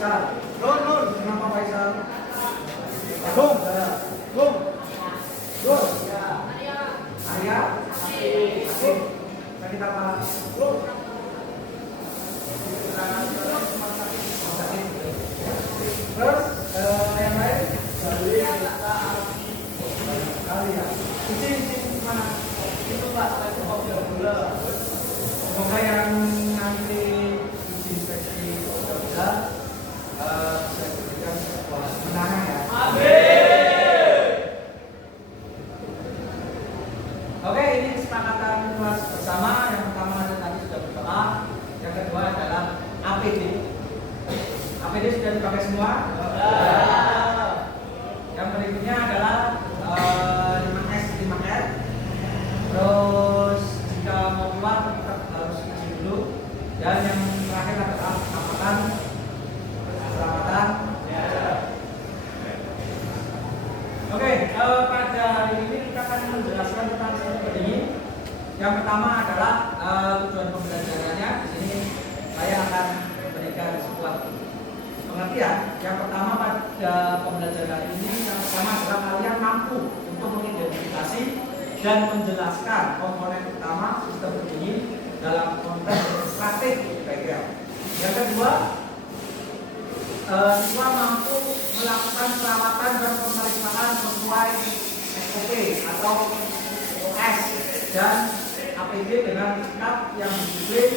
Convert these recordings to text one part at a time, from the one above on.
Faisal. Nun. Kenapa Faisal? Gong. Arya. Asif. Kita apa? Terus yang lain? Alia. Izin mana? Itu Pak, itu mobil gula. Semoga yang nanti izin inspeksi mobil gula bisa diberikan sebuah kemenangan ya. Amin. Oke, ini kesepakatan kelas bersama. Yang pertama tadi sudah berdoa. Yang kedua adalah APD. APD sudah dipakai semua? Yang berikutnya adalah 5S, 5R. Terus jika mau keluar kita harus izin dulu. Dan yang terakhir adalah keselamatan. Oke, pada hari ini kita akan menjelaskan tentang sistem pendingin. Yang pertama adalah tujuan pembelajarannya. Di sini saya akan memberikan sebuah pengertian. Yang pertama pada pembelajaran ini, yang pertama adalah kalian mampu untuk mengidentifikasi dan menjelaskan komponen utama sistem pendingin dalam konteks strategi background. Yang kedua, siswa mampu melakukan perawatan dan pemeriksaan sesuai SOP atau OS dan APD dengan sikap yang disiplin,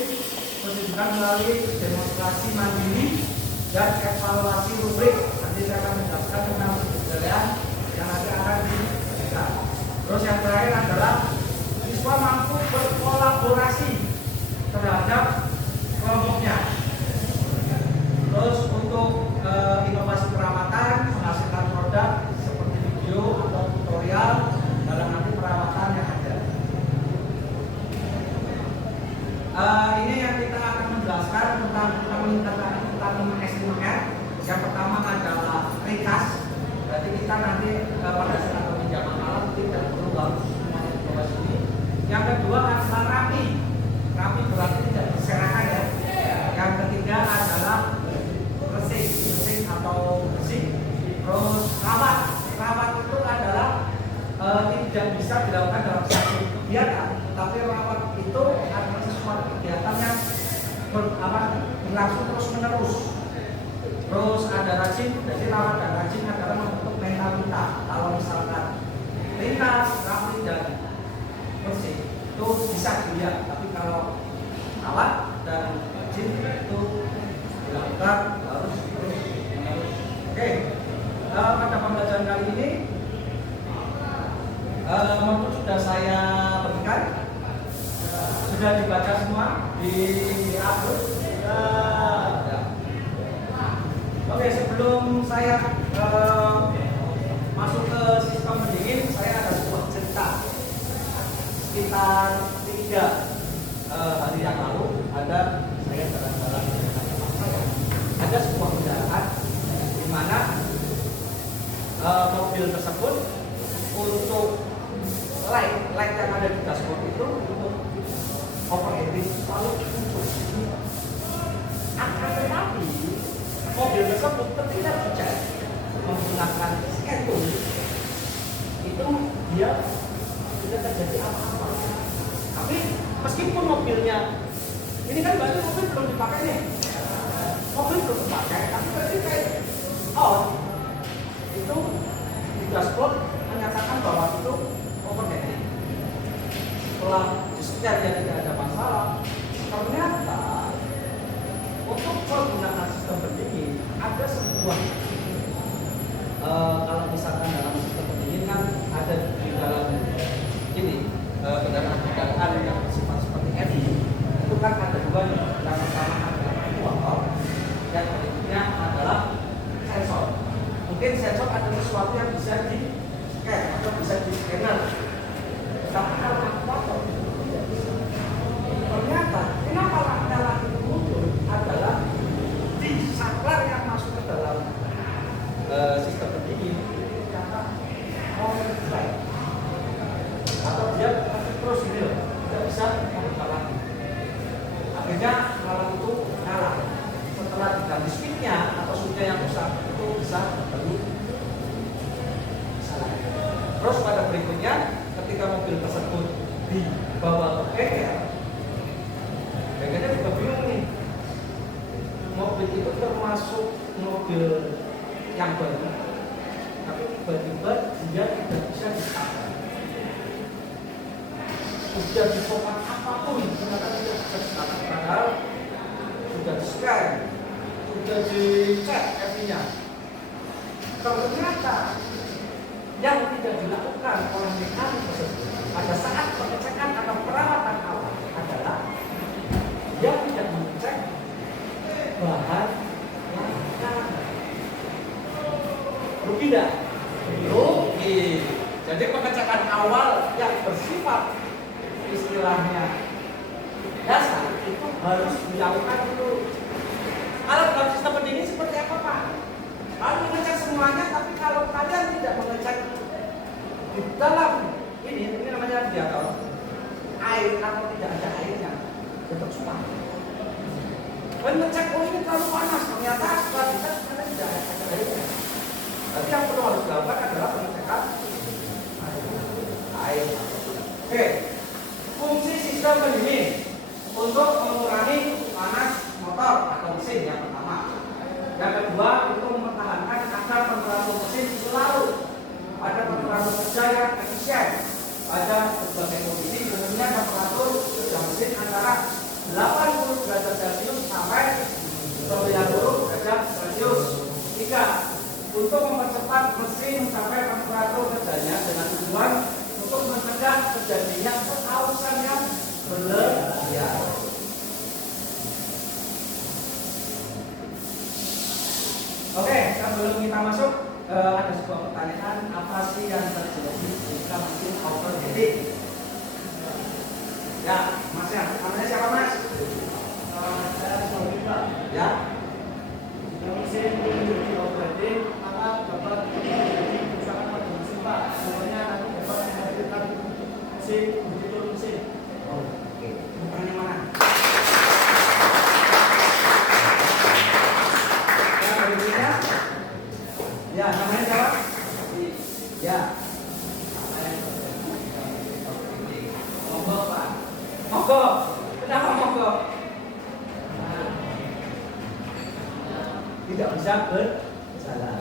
pertunjukan melalui demonstrasi mandiri dan evaluasi rubrik. Nanti saya akan menjelaskan tentang penilaian yang nanti akan diberikan. Terus yang terakhir adalah siswa mampu berkolaborasi terhadap kelompoknya. Terus untuk inovasi perawatan menghasilkan produk seperti video atau tutorial dalam nanti perawatan yang ada. Ini yang kita akan menjelaskan tentang S5R. Yang pertama adalah recast. Berarti kita nanti pada saat peminjaman malam tidak perlu harus semuanya di sini. Yang kedua adalah rapi. Rapi berarti tidak berserakan ya. Yang ketiga adalah resik atau bersih. Terus rawat itu adalah tidak bisa dilakukan dalam satu kegiatan, tapi rawat itu adalah sesuatu kegiatan yang berlangsung terus menerus. Terus ada rajin, jadi rawat dan rajin adalah membentuk mental kita. Kalau misalkan lintas, rapi dan bersih itu bisa dilihat, tapi kalau rawat dan rajin itu dilakukan harus terus menerus. Oke, pada pembelajaran kali ini maupun sudah saya berikan, sudah dibaca semua di upload. Oke, sebelum saya masuk ke sistem pendingin, saya ada sebuah cerita. Sekitar 3 hari yang lalu ada saya jalan-jalan dengan teman saya. Ada sebuah kendaraan di mana mobil tersebut untuk light yang ada di dashboard itu untuk overheating lalu untuk akan tetapi mobil tersebut ketika dicek menggunakan scan tool itu dia tidak terjadi apa-apa. Tapi meskipun mobilnya ini kan berarti mobil belum dipakai nih, mobil belum dipakai, tapi berarti kayak itu di dashboard menyatakan bahwa itu overheating. Setelah di-scan ya tidak ada masalah, ternyata untuk menggunakan sistem pendingin ada sebuah kalau misalkan dalam sistem pendingin kan ada di dalam ini kendaraan yang bersifat seperti EV itu kan ada 2 nih. Yang pertama adalah aktuator, yang berikutnya adalah sensor. Mungkin sensor adalah sesuatu yang bisa di-scan atau bisa di-scanner, tapi kalau aktuator itu tidak bisa. Ternyata kenapa nyala itu muncul adalah di saklar yang masuk ke dalam sistem pendingin ternyata overflow atau dia terus ini loh, tidak bisa membuka lagi. Akhirnya lalat itu nyala. Setelah diganti switchnya atau yang rusak itu bisa perlu salah. Terus pada berikutnya ketika mobil tersebut dibawa ke bengkel, bengkelnya juga bingung nih, mobil itu termasuk mobil yang baru, tapi tiba-tiba dia tidak bisa dipakai. Sudah disopan apapun, ternyata tidak bisa dipakai. Padahal sudah di-scan, sudah dicek FI-nya. Ternyata yang tidak dilakukan oleh mekanik tersebut pada saat pengecekan atau perawatan awal adalah dia tidak mengecek bahan bakar. Rugi tidak? Rugi. Jadi pengecekan awal yang bersifat istilahnya dasar itu harus dilakukan dulu. Kalau dalam sistem pendingin seperti apa Pak? Kalian mengecek semuanya, tapi kalau kalian tidak mengecek di dalam ini namanya radiator, air atau tidak ada airnya, tetap suka. Kalian ngecek, oh ini terlalu panas, ternyata setelah dicek karena tidak ada airnya. Tapi yang perlu harus dilakukan adalah pengecekan air. Oke, fungsi sistem pendingin untuk mengurangi panas motor atau mesin yang pertama. Yang kedua, itu mempertahankan agar temperatur mesin selalu pada temperatur kerja yang efisien. Pada berbagai kondisi, umumnya temperatur kerja mesin antara 80 derajat Celcius sampai 90 derajat Celcius. 3. Untuk mempercepat mesin sampai temperatur kerjanya dengan tujuan untuk mencegah terjadinya kehausan yang berlebihan. Oke, sebelum kita masuk ada sebuah pertanyaan, apa sih yang terjadi jika mesin overheating? Ya, Mas ya, namanya siapa Mas? Saya Sony Pak. Ya. Jika mesin menjadi overheating, maka dapat terjadi kerusakan pada mesin Pak. Contohnya nanti dapat menghasilkan mesin begitu mesin. Oh, oke. Pertanyaan mana? Ya, namanya siapa? Ya. Mogok, Pak. Mogok. Kenapa mogok? Tidak bisa berjalan.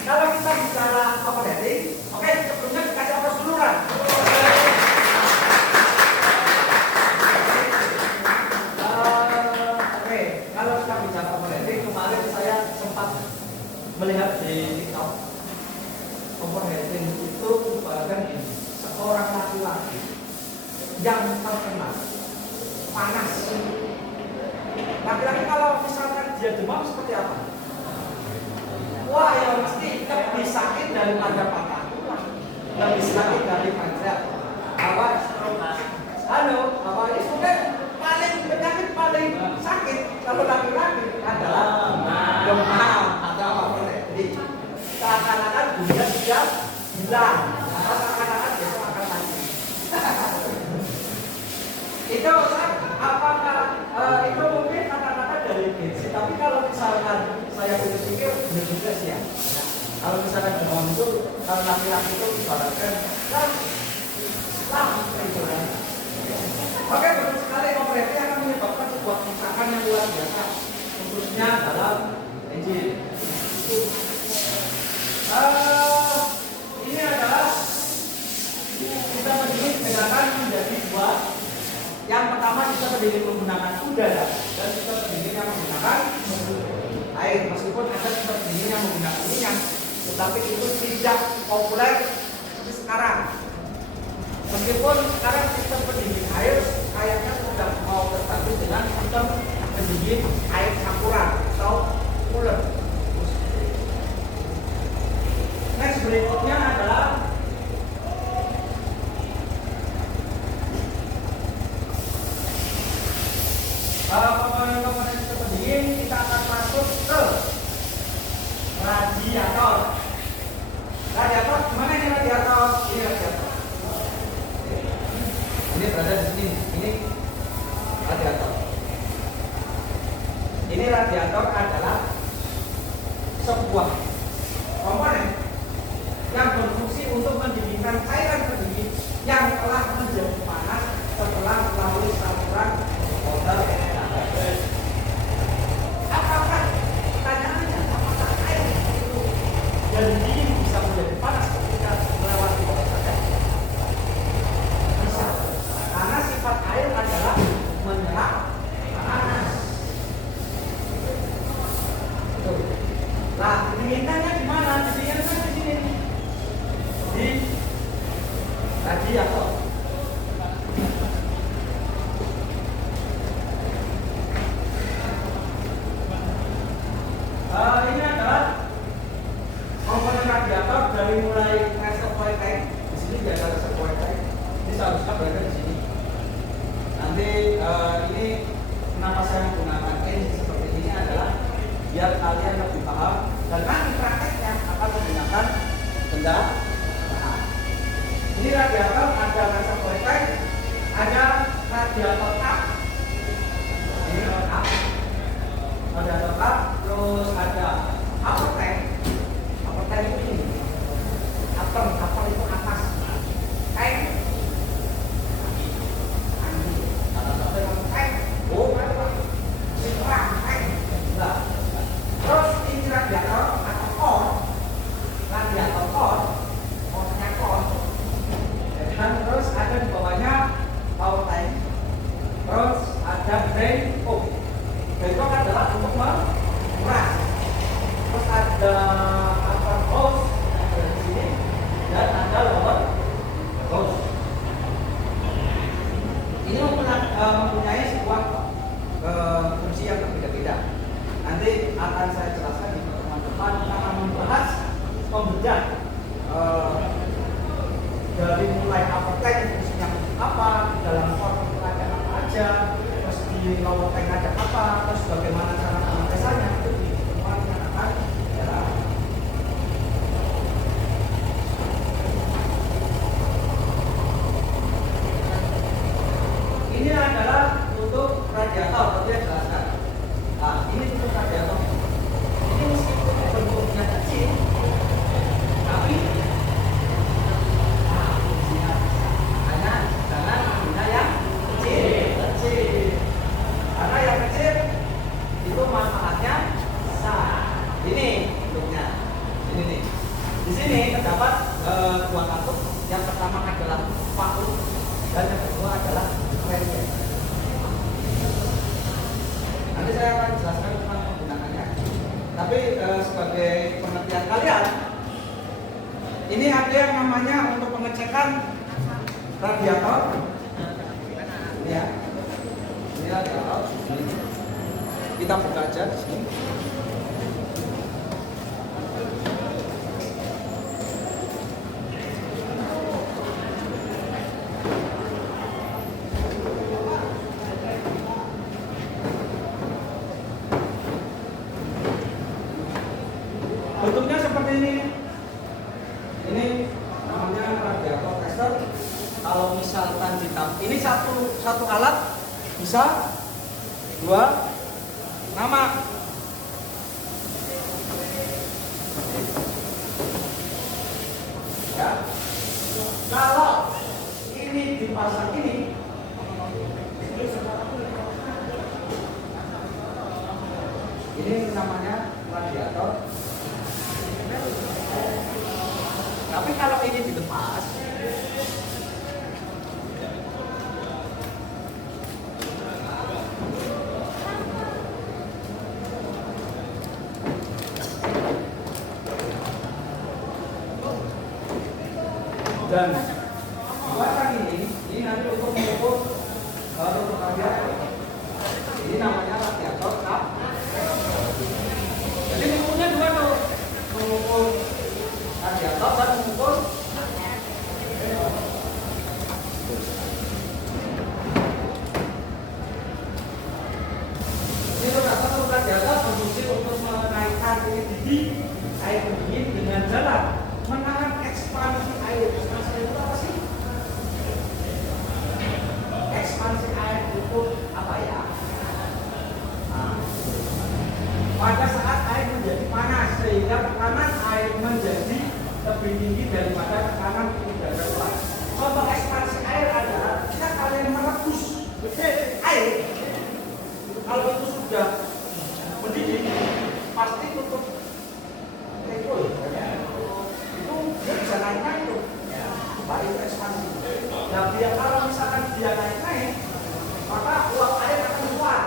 Kalau kita bicara overheating, oke, sebelumnya dikasih apa dulu kan? Oke, kalau kita bicara overheating, kemarin saya sempat melihat di TikTok, overheating itu bahkan seorang laki-laki yang terkena panas. Laki-laki kalau misalkan dia demam seperti apa? Wah, ya mesti lebih sakit daripada patah tulang, lebih sakit daripada awal itu kan paling penyakit paling sakit kalau laki-laki adalah demam atau overheating. Seakan-akan dunia sudah hilang, atau seakan-akan besok akan mati. Itu apakah itu mungkin kata-kata dari Genshin, tapi kalau misalkan saya pikir benar juga sih ya. Kalau misalkan demam itu kalau laki-laki itu ibaratkan lah itu kan. Oke, betul sekali, overheating akan menyebabkan sebuah kerusakan yang luar biasa, khususnya dalam engine. Ini adalah kita pendingin bedakan menjadi dua. Yang pertama kita pendingin menggunakan udara dan kita pendingin yang menggunakan air. Meskipun ada kita pendingin yang menggunakan minyak, tetapi itu tidak populer seperti sekarang. Meskipun sekarang sistem pendingin air kayaknya sudah mau terganti dengan sistem pendingin air campuran atau cooler. Next berikutnya adalah komponen-komponen sistem pendingin. Kita akan masuk ke radiator. Radiator, gimana ini radiator? Ini radiator. Ini berada di sini. Ini radiator. Ini radiator adalah sebuah komponen yang berfungsi untuk mendinginkan cairan pendingin yang telah menjadi panas setelah melalui saluran water. Apakah pertanyaannya apakah air itu dari dingin bisa menjadi panas ketika melewati water? Bisa, karena sifat air adalah menyerap panas. Nah, dinginkannya di mana? Dinginkannya di sini. Di radiator. Ini adalah komponen radiator dari mulai reservoir tank. Di sini dia ada reservoir tank. Ini seharusnya berada di sini. Nanti ini kenapa saya menggunakan seperti ini adalah biar kalian lebih paham dan nanti prakteknya akan menggunakan benda. Nah, ini radiator ada reservoir tank, ada radiator tap, ini tap, radiator tap, terus ada upper tank. Upper tank itu ini, upper itu atas, tank, terus ini radiator atau core, radiator core-nya core, dan terus ada di bawahnya power tank, terus ada drain pipe. Drain pipe adalah untuk menguras. Terus ada upper hose ada di sini dan ada lower hose. Ini mempunyai sebuah fungsi yang berbeda-beda. Nanti akan saya jelaskan di pertemuan depan. Kita akan membahas pembedah dari mulai upper tank fungsinya apa, di dalam core itu ada apa aja, terus di lower tank ada apa, terus bagaimana cara pengetesannya, itu di pertemuan yang akan jalan. Ini adalah untuk radiator, tadi saya jelaskan. Nah, ini untuk radiator. Ini meskipun bentuknya kecil, tapi hanya jangan guna yang kecil. Karena yang kecil itu manfaatnya besar. Ini bentuknya. Ini nih. Di sini terdapat dua katup. Yang pertama adalah paku dan yang kedua adalah radiator. Nanti saya akan jelaskan tentang penggunaannya. Tapi sebagai pengertian kalian, ini ada yang namanya untuk pengecekan radiator. Ini ya, ini radiator. Kita buka aja di sini. Bentuknya seperti ini. Ini namanya radiator tester. Kalau misalkan ini satu alat bisa dua nama. Ya. Kalau ini dipasang ini, namanya radiator. Tapi kalau ini dilepas, dan buatan ini nanti untuk mengukur radiator. Ini namanya radiator kap. Jadi mengukurnya dua tuh, mengukur radiator dan mengukur radiator berfungsi untuk menaikkan didih air pendingin dengan jalan menahan ekspansi air. Ekspansi itu apa sih? Ekspansi air itu apa ya? Nah, pada saat air menjadi panas sehingga tekanan air menjadi lebih tinggi daripada tekanan udara luar. Contoh ekspansi air adalah jika kalian merebus air, kalau itu sudah mendidih, pasti tutup teko ya. Itu dia bisa naik-naik tuh, baik itu ekspansi. Nah, dia kalau misalkan dia naik-naik, maka uap air akan keluar.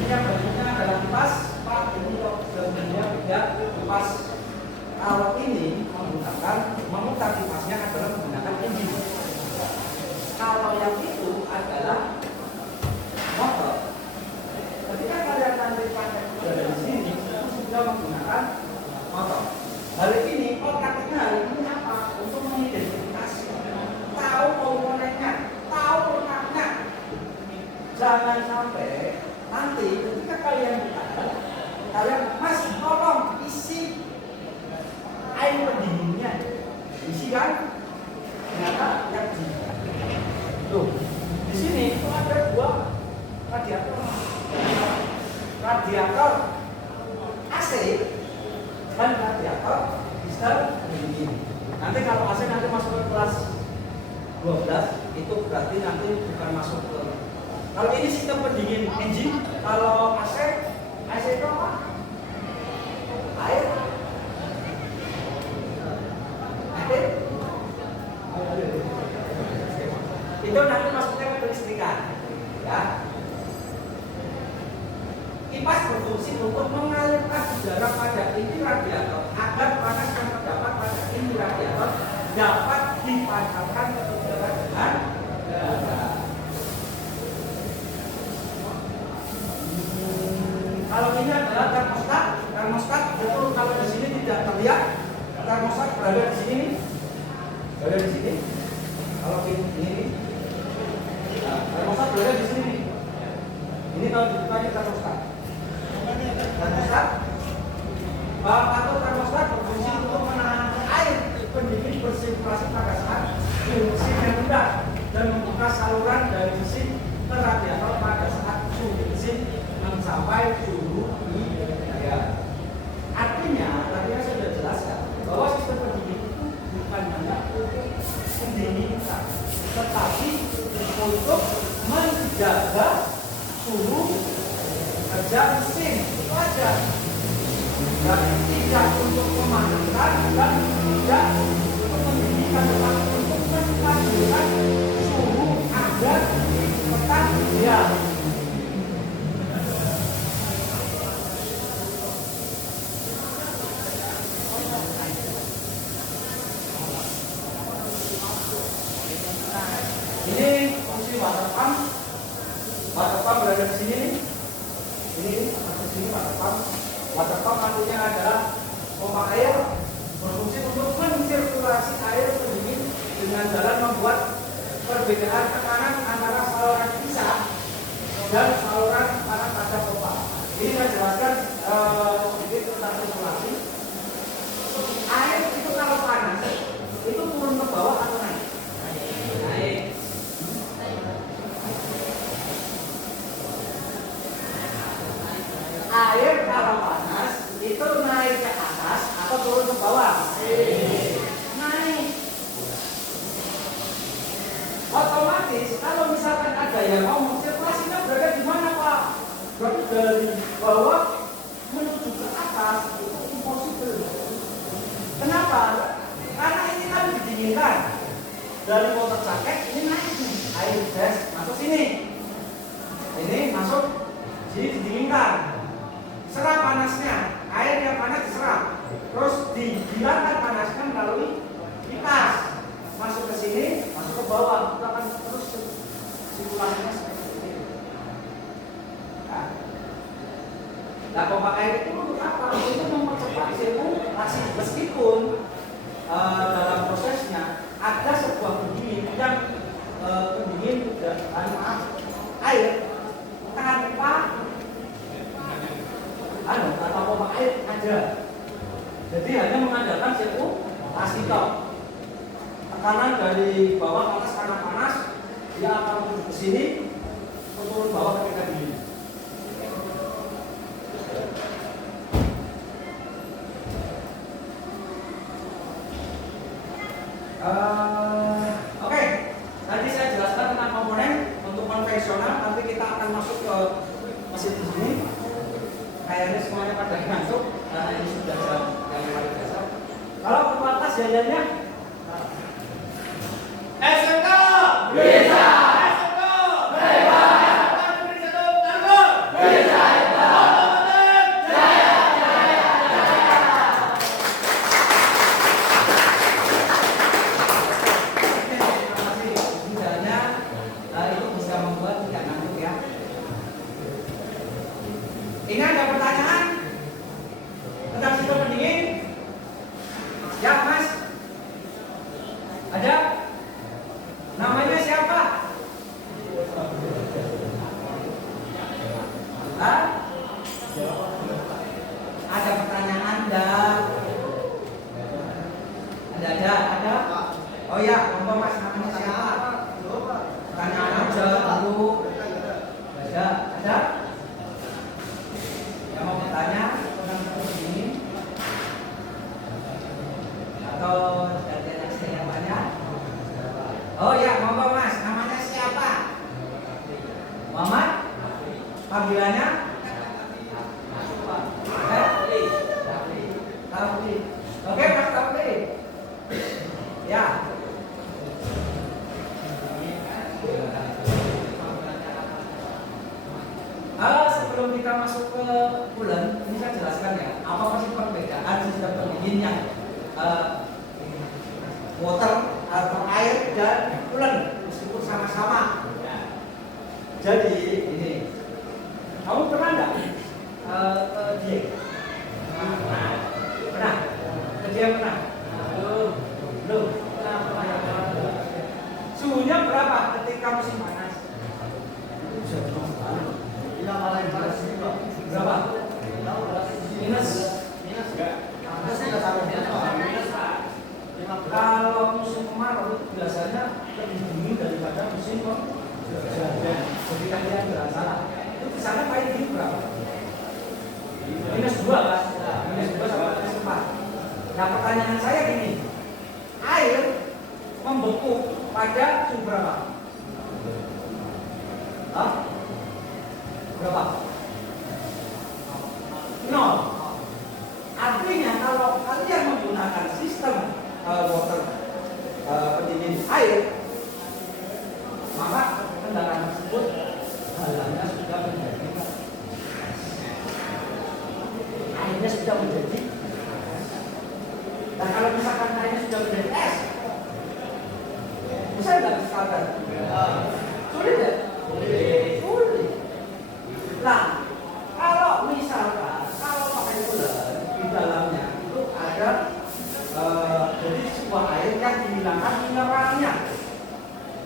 Ini yang bentuknya adalah kipas, Pak. Ini kok sebenarnya tidak kipas. Kalau ini memutar kipasnya adalah menggunakan engine. Kalau yang itu adalah motor. Ketika kalian nanti pakai udara di sini, itu sudah menggunakan motor. Hari ini otaknya hari ini apa? Untuk mengidentifikasi, tahu komponennya, tahu letaknya. Jangan sampai nanti ketika kalian ditanya, kalian masih tolong isi air pendinginnya, isi kan? Ternyata yang di tuh di sini itu ada dua radiator AC dan radiator diesel pendingin. Nanti kalau AC nanti masuk ke kelas 12 itu berarti nanti bukan masuk ke. Kalau ini sistem pendingin engine, kalau AC itu apa? Air. Itu nanti masuknya ke kelistrikan, ya. Kipas berfungsi untuk mengalirkan udara pada inti radiator agar panas yang terdapat pada inti radiator dapat dipancarkan ke udara dengan mudah. Kalau ini adalah termostat itu kalau di sini tidak terlihat, termostat berada di sini, Kalau ini, termostat berada di sini. Ini kalau dibuka ini termostat. Atau termostat berfungsi untuk menahan air pendingin bersirkulasi pada saat suhu mesin yang rendah dan membuka saluran dari mesin ke radiator pada saat suhu mesin mencapai suhu ideal. Artinya, tadi saya sudah jelaskan bahwa sistem pendingin itu bukan hanya untuk pendinginan, tetapi untuk menjaga suhu kerja mesin itu aja. Dan tidak untuk memanaskan dan tidak untuk mendidihkan, tetapi untuk menstabilkan suhu agar tetap ideal. Ini fungsi water pump. Water pump berada di sini. Ini di sini water pump. Water pump artinya adalah pompa air berfungsi untuk mensirkulasi air pendingin dengan jalan membuat perbedaan tekanan antara saluran pisah dan saluran panas pada pompa. Ini saya jelaskan sedikit tentang sirkulasi. Air itu kalau panas itu turun ke bawah atau naik? Naik. Air kalau panas itu naik ke atas atau turun ke bawah? Naik. Otomatis kalau misalkan ada yang ngomong sirkulasinya berada di mana, Pak? Berarti dari bawah menuju ke atas itu impossible. Kenapa? Karena ini kan didinginkan. Dari water jacket ini naik nih, air gas masuk sini. Ini masuk sini didinginkan. Serap panasnya, air yang panas diserap, terus dihilangkan panasnya melalui kipas, masuk ke sini, masuk ke bawah, kita akan terus sirkulasinya seperti ini. Nah, pompa air itu untuk apa? Untuk mempercepat sirkulasi, meskipun dalam prosesnya ada sebuah pendingin yang pendingin air tanpa atau pompa air ada. Jadi hanya mengandalkan sirkulasi tok. Tekanan dari bawah ke atas karena panas, dia akan menuju ke sini, turun bawah ketika dingin. akan masuk ke mesin ini. Kayaknya semuanya pada ngantuk karena ini sudah jam yang luar biasa. Kalau kualitas jajannya SMK bisa. Ini ada pertanyaan tentang sistem pendingin? Ya, Mas. Ada? Namanya siapa? Hah? Ada pertanyaan enggak? Ada? Oh ya, monggo Mas, namanya siapa? Pertanyaan aja dulu. Ada? Yang mau bertanya tentang ini atau ada yang banyak? Oh ya, monggo Mas, namanya siapa? Muhammad? Panggilannya? Tafli. Oke, Mas Tafli. Ya. Sebelum kita masuk ke bulan, ini saya jelaskan ya, apa sih perbedaan sistem pendingin yang water atau air dan bulan meskipun sama-sama. Jadi ini, kamu pernah nggak diet? Pernah? Pernah? Belum. Suhunya berapa ketika musim panas? Berapa? Minus. Kalau musim kemarau biasanya lebih dingin daripada musim hujan. Jadi kalian nggak salah. Itu di sana paling dingin berapa? -2 kan? -2 sampai -4. Nah, pertanyaan saya gini, air membeku pada suhu berapa? Hah? Berapa? 0. Artinya kalau kalian menggunakan sistem water pendingin air, maka kendaraan tersebut dalamnya sudah menjadi airnya sudah menjadi. Dan kalau misalkan airnya sudah menjadi es, bisa nggak starter? Sulit ya? Sulit. Nah, kalau misalkan pakai bulan di dalamnya itu ada jadi sebuah air yang dihilangkan mineralnya.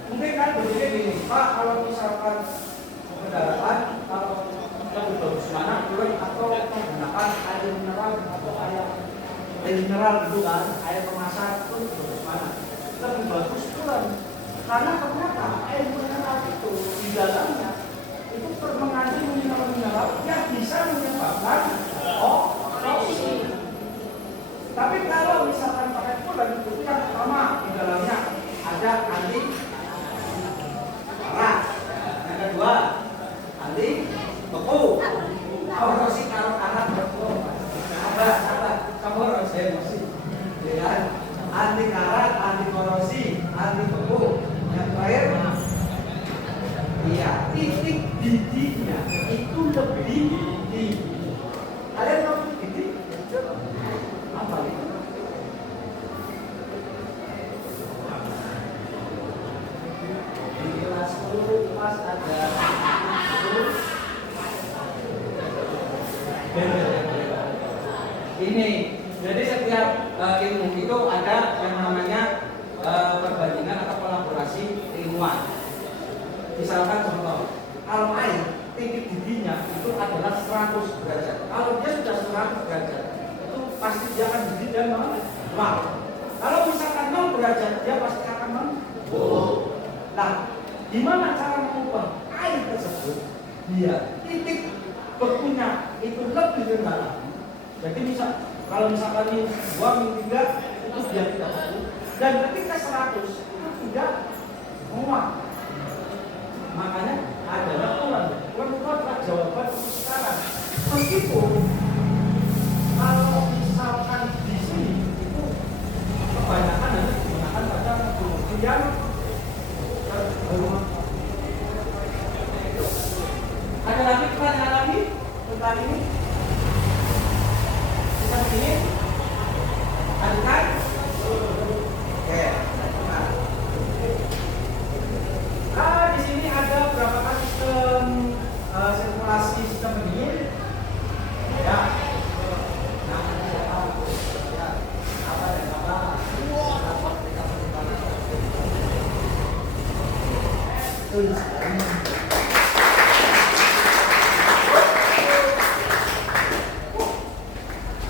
Mungkin kan berpikir gini, Pak, kalau misalkan kendaraan kalau lebih bagus mana bulan atau menggunakan air mineral atau air mineral gitu kan, air kemasan itu bagus mana? Lebih bagus bulan. Karena ternyata air mineral itu di dalamnya itu mengandung mineral-mineral yang bisa menyebabkan korupsi. Tapi kalau misalkan pakai bulan itu yang pertama di dalamnya ada anti parah, yang kedua anti beku, korupsi kalau anak beku, sabar, kamu harus emosi, ya, anti karat, anti korupsi, anti beku, yang terakhir. Iya, titik didihnya itu lebih tinggi. Kalian tahu titik didih? Apa itu? Di kelas 10 pas ada ini. Jadi setiap ilmu itu ada yang namanya perbandingan atau kolaborasi ilmuwan. Misalkan contoh, kalau air titik didihnya itu adalah 100 derajat. Kalau dia sudah 100 derajat, itu pasti dia akan didih dan meluap. Kalau misalkan 0 derajat, dia pasti akan membul. Nah, gimana cara mengubah air tersebut? Dia titik bekunya itu lebih rendah lagi. Jadi kalau misalkan ini 2 3 itu dia tidak beku. Dan ketika 100 itu tidak menguap. Makanya adalah bulan setelah ini bisa begini, adukan. Oke. Di sini ada berapa sistem sirkulasi sistem pendingin? Ya. Nah, apa dan apa?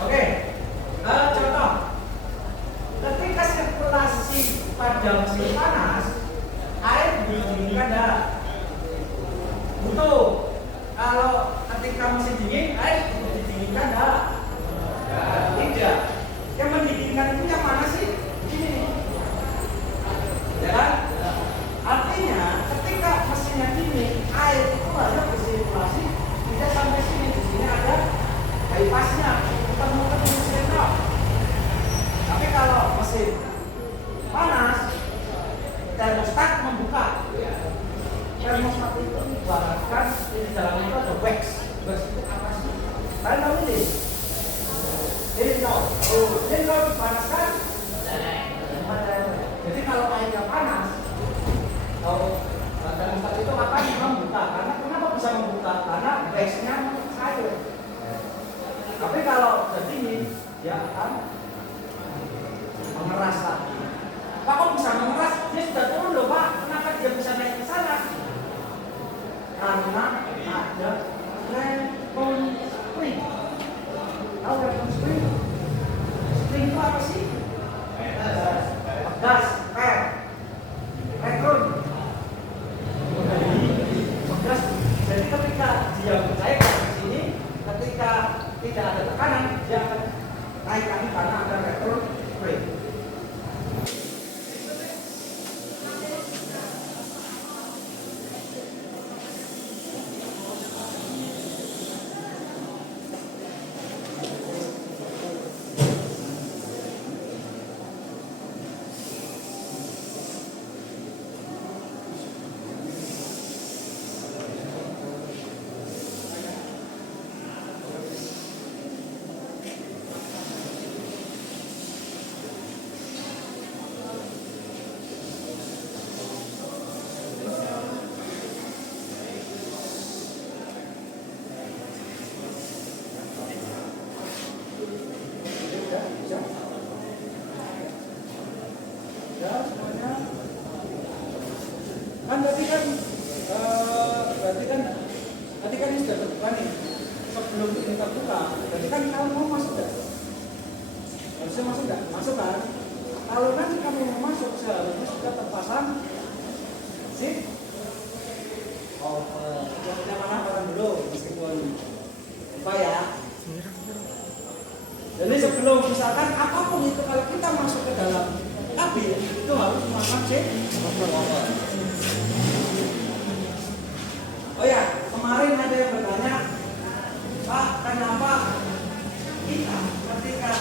Oke, contoh, ketika sirkulasi pada musim panas, air didinginkan enggak? Butuh. Kalau ketika musim dingin, air didinginkan enggak? Tidak. Yang mendinginkan itu yang mana sih? Ini. Ya kan? Artinya ketika mesinnya dingin, air itu hanya bersirkulasi tidak sampai sini. Di sini ada bypassnya, kita muter ke mesin sentral. Tapi kalau mesin panas, termostat membuka. Termostat itu ibaratkan di dalam itu ada wax. Wax itu apa sih? Kalian tahu ini? Ini kalau dipanaskan, jadi kalau airnya panas, termostat itu akan membuka. Karena kenapa bisa membuka? Karena waxnya cair. Tapi kalau udah dingin, dia akan mengeras lagi. Pak, kok bisa mengeras? Dia sudah turun loh Pak. Kenapa dia bisa naik ke sana? Karena ada recon spring. Tahu recon spring? Spring itu apa sih? Gas, per, recon. Gas. Jadi ketika dia mencairkan ke sini, ketika tidak ada tekanan, dia akan naik lagi karena ada recon spring. Berarti kan ini sudah terbuka nih. Sebelum kita buka, berarti kan kamu mau masuk nggak? Harusnya masuk nggak? Masuk kan? Kalau nanti kamu mau masuk, seharusnya sudah terpasang sip. Yang mana barang dulu, meskipun lupa ya. Jadi sebelum misalkan apapun itu kalau kita masuk ke dalam kabin itu harus memasang sip. Oh ya, kemarin ada yang bertanya, Pak, kenapa kita ketika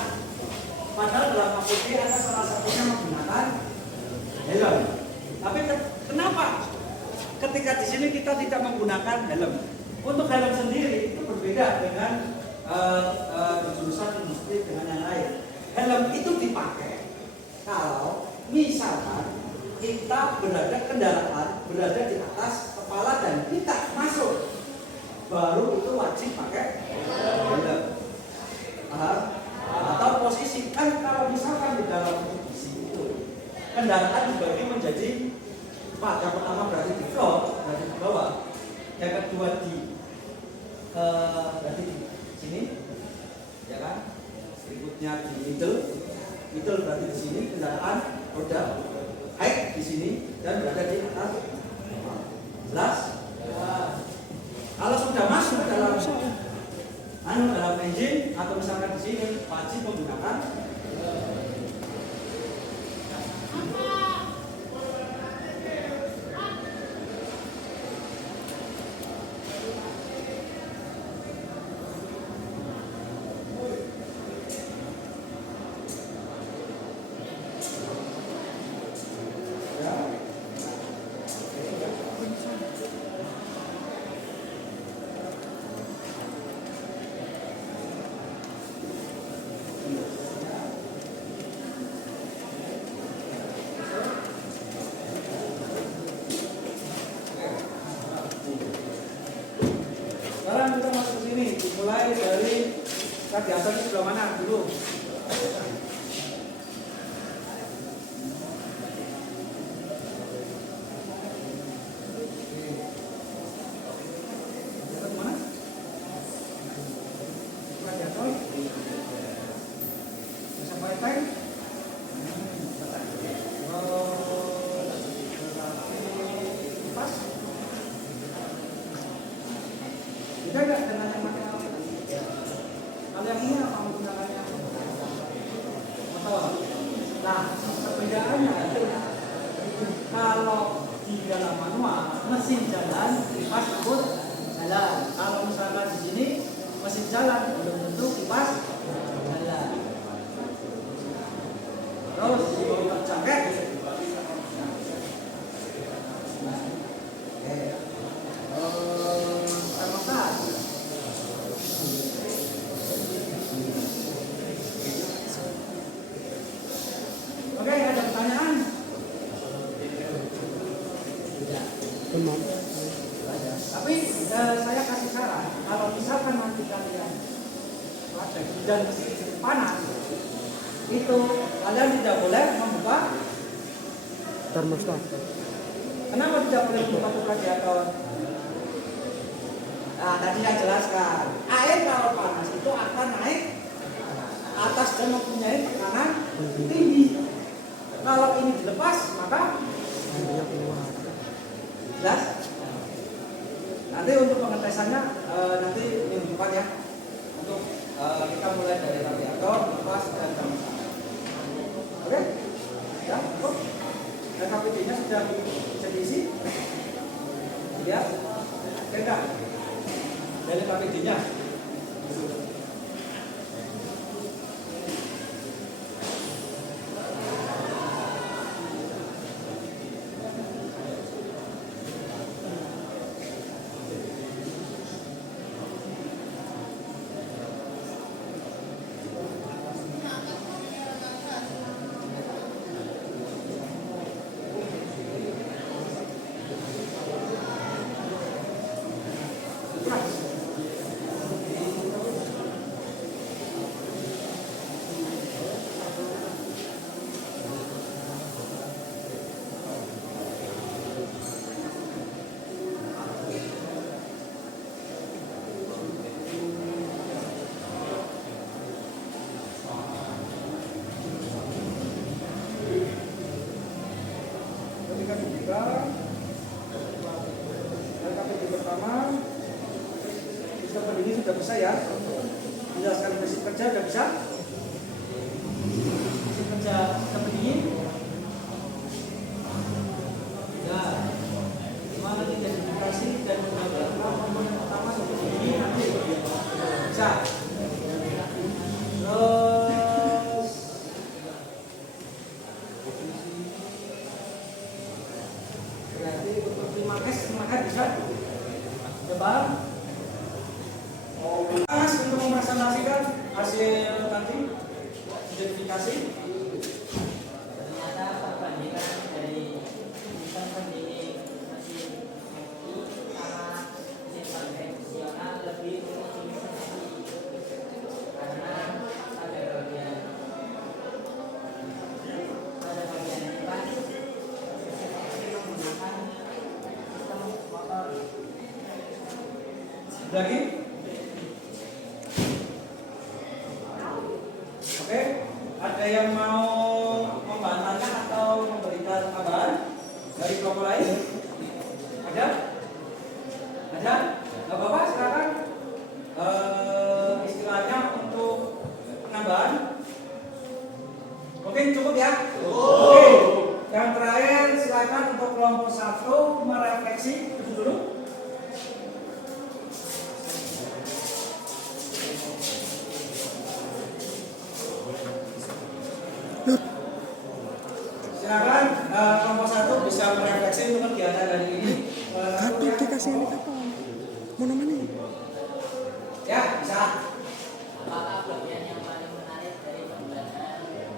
padahal dalam APD ada salah satunya menggunakan helm. Tapi kenapa ketika di sini kita tidak menggunakan helm? Untuk helm sendiri itu berbeda dengan di jurusan industri dengan yang lain. Helm itu dipakai kalau misalkan kita kendaraan berada di atas kepala dan kita masuk, baru itu wajib pakai helm. Atau posisi kan kalau misalkan di dalam posisi itu kendaraan dibagi menjadi 4. Yang pertama berarti di floor, berarti di bawah. Yang kedua berarti di sini, ya kan? Berikutnya di middle berarti di sini kendaraan roda, height di sini dan berada di atas. Jelas? Kalau sudah masuk dalam engine atau misalkan di sini wajib menggunakan sekarang kita masuk ke sini. Dimulai dari radiator ini sebelah mana dulu? Nah, perbedaannya kalau di dalam manual mesin jalan kipas ikut jalan. Kalau misalkan di sini mesin jalan belum tentu kipas jalan. Terus jangket. Oke, ada pertanyaan? Belum. Tapi saya kasih saran, kalau misalkan nanti kalian praktek dan panas, itu kalian tidak boleh membuka Termostat. Kenapa tidak boleh membuka radiator? Nah, tadi saya jelaskan, air kalau panas itu akan naik atas dan mempunyai tekanan tinggi. Kalau ini dilepas, maka Airnya keluar. jelas. Nanti untuk pengetesannya nanti minggu depan ya. Untuk kita mulai dari radiator, lepas dan termostat. Oke? Ya, cukup. Dan KPD-nya sudah bisa diisi. Ya, beda dari KPD-nya. Sudah bisa ya, menjelaskan prinsip kerja sudah bisa. Prinsip kerja kita begini. Ya, mana identifikasi dan mengambil komponen pertama seperti ini nanti bisa. Terus berarti untuk 5S maka bisa. Coba. Untuk mempresentasikan hasil tadi identifikasi. Ternyata perbandingan dari sistem pendingin mesin kopi sama mesin konvensional lebih efisien karena pada bagian depan menggunakan sistem motor. Lagi? Oke, ada yang mau membantahkan atau memberikan kabar dari kelompok lain? Ada? Ada? Gak apa-apa, silakan. Istilahnya untuk penambahan. Oke, cukup ya? Oke. Yang terakhir, silakan untuk kelompok 1 merefleksi itu dulu. Silakan kelompok 1 bisa merefleksi untuk kegiatan hari ini. Kartu dikasih ini kapan? Mau namanya? Ya, bisa. Apakah bagian yang paling menarik dari pembahasan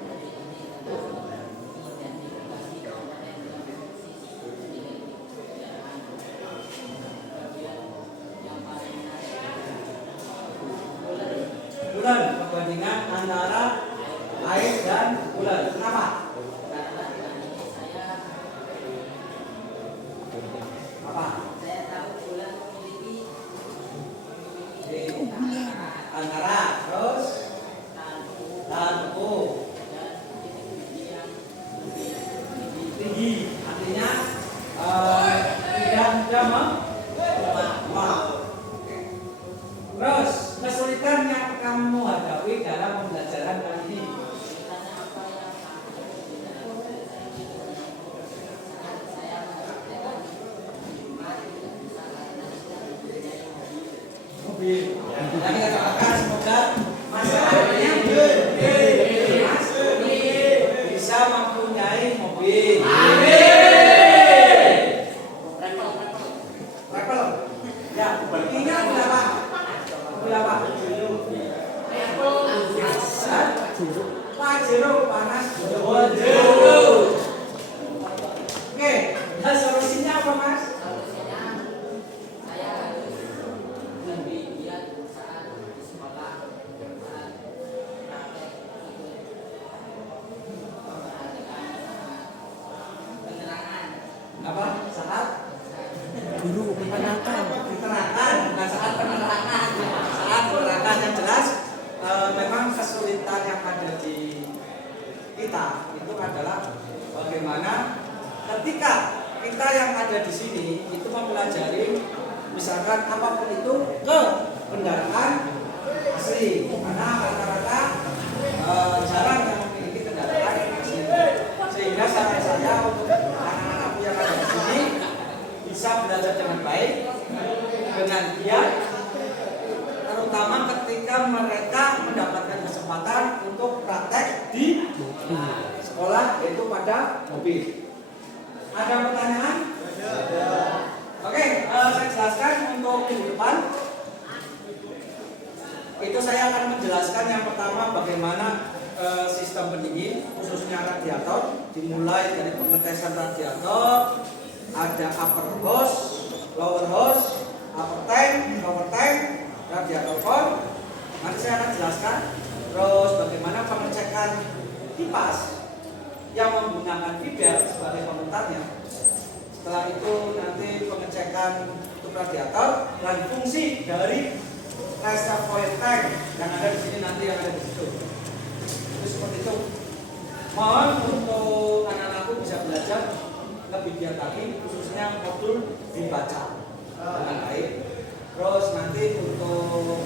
hari ini adalah identifikasi komponen dan fungsi sistem elektrik kendaraan? Bagian yang paling menarik bulan perbandingan antara air dan bulan. Kenapa? Karena ini saya Apa? tahu bulan memiliki Antara terus tahan beku yang tinggi, artinya tidak mudah melemah. Terus kesulitan yang kamu hadapi dalam pembelajaran kali ini. karena apa yang saya mengatakan Mobil. Dan kita doakan semoga masyarakatnya Mas bisa mempunyai mobil. Travel. Ya, ingat berapa? Berapa? Pajero panas jeruk. Oke, nah solusinya apa Mas? solusinya saya harus lebih giat saat di sekolah saat praktek penerangan Apa? Saat Guru menerangkan. diterangkan, bukan saat penerangan. Saat penerangan yang jelas, memang kesulitan yang ada di kita itu adalah bagaimana ketika kita yang ada di sini itu mempelajari misalkan apapun itu ke kendaraan asli, karena rata-rata jarang yang memiliki kendaraan asli, sehingga saran saya untuk anak-anakku yang ada di sini bisa belajar dengan baik, dengan giat, terutama ketika mereka mendapatkan kesempatan untuk praktek di sekolah, yaitu pada mobil. Ada pertanyaan? Oke, saya jelaskan untuk minggu depan. Itu saya akan menjelaskan yang pertama bagaimana sistem pendingin, khususnya radiator, dimulai dari pengetesan radiator. Ada upper hose, lower hose, upper tank, lower tank, radiator core. Nanti saya akan jelaskan. Terus bagaimana pengecekan kipas yang menggunakan Fidel sebagai komentarnya. Setelah itu nanti pengecekan untuk radiator dan fungsi dari reservoir tank yang ada di sini, nanti yang ada di situ. Itu seperti itu. Mohon untuk anak-anakku bisa belajar lebih giat lagi, khususnya modul dibaca dengan baik. Terus nanti untuk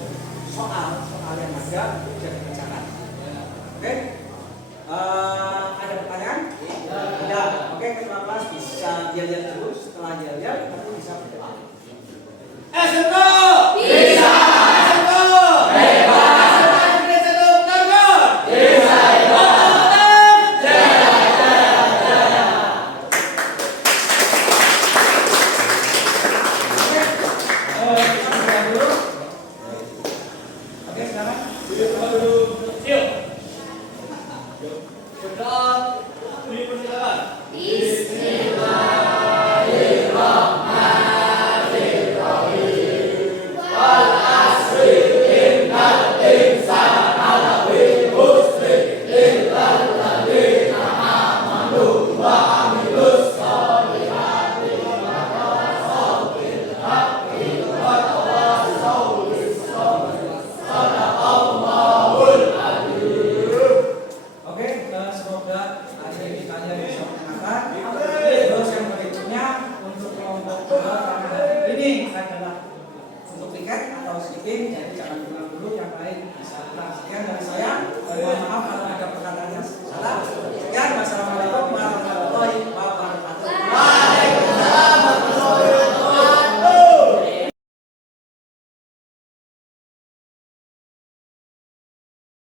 soal yang ada bisa dikerjakan. Oke? Ada pertanyaan? Tidak. Oke, ketua kelas bisa lihat dulu. Setelah lihat, nanti bisa berdebat. SMK! Bisa! SMK! Hebat! Bisa! Sekian dari saya. Mohon maaf kalau ada perkataan yang salah. Sekian.